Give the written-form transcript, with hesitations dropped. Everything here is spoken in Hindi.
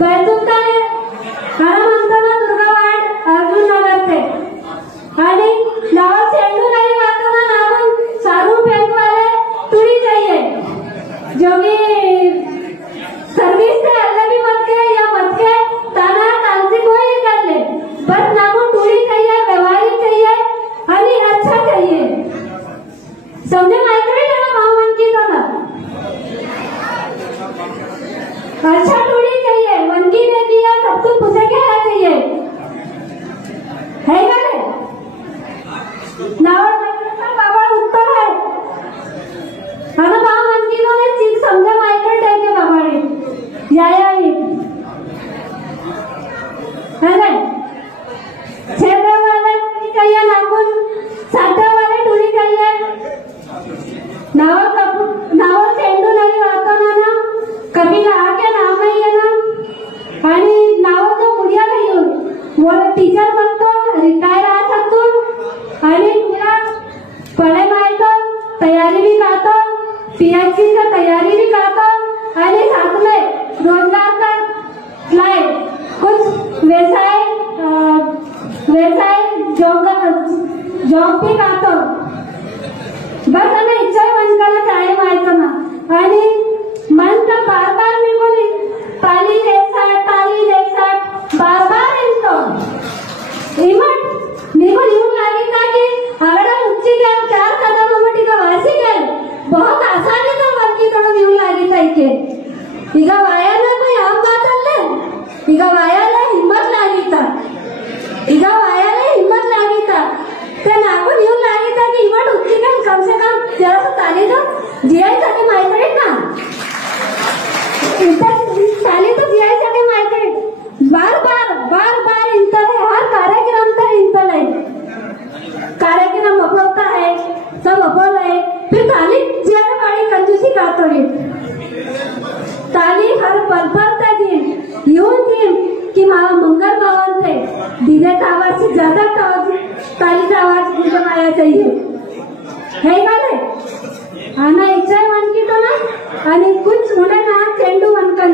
बैतुलताले हनुमंतला दुर्गावाड अर्जुन नगर थे आणि नाव चेंडू नहीं वातो ना नाम सारू फेंक वाले तुड़ी चाहिए जो कि सर्विस से अलग भी मत के या मत के ताना तांसी कोई कर ले बस नाम तुड़ी चाहिए व्यवहारिक चाहिए आणि अच्छा चाहिए समझे माइक्रो ना मामन की तो ना अच्छा टूड़ी चाहिए वनकी दे दिया सब कुछ पूछे के है चाहिए है क्या रे नावर का बाबा उत्तर है हमें बाबा वनकी तो ने चीज समझे माइक्रो टाइप के बाबा ने या ही है ना छेड़ा वाले टूड़ी चाहिए नाकुन साटा वाले टूड़ी चाहिए नावर चेंडू नहीं वाता ना कभी आके नाम है ना आणि नाव तो मुलिया नाही वो टीचर बनतो रिटायर आ सकतो आणि तुला पढ़ाई मारतो तैयारी भी करतो पीएचडी का तैयारी भी करतो आणि साथ में रोजगार का लाए कुछ व्यवसाय जॉब भी करतो बस हमें इच्छा मन करना चाहे मारतो ना आणि मन का बार बार मेरे को ताली देखसाट बार बार इनको इमट मेरे को यूं लगता कि अगर हम उच्ची के 4 कदम हम टीका वासी गए बहुत आसानी से वरकी तो यूं लगता है कि टीका वाया ना कोई हम बात ले टीका वाया ले हिम्मत लगता टीका वाया ले हिम्मत लगता ते नाको यूं लगता कि इमट उच्ची के कम से कम जरा सा ताली दो जिया ताकि माइक ना ताली तो दिया जाके मायके बार बार इंतर है हर कार्यक्रम का इंतर है कार्यक्रम अपलता है सब अपल है फिर ताली ज्यादा बड़ी कंजूसी करते हैं ताली हर पल तक यूं थी कि माँ मंगल भवन थे डीजे का आवाज से ज्यादा ताली का आवाज मुझे आया चाहिए है क्या आना इच्छा मन की तो ना आणि कुछ होना ना चेंडू मन का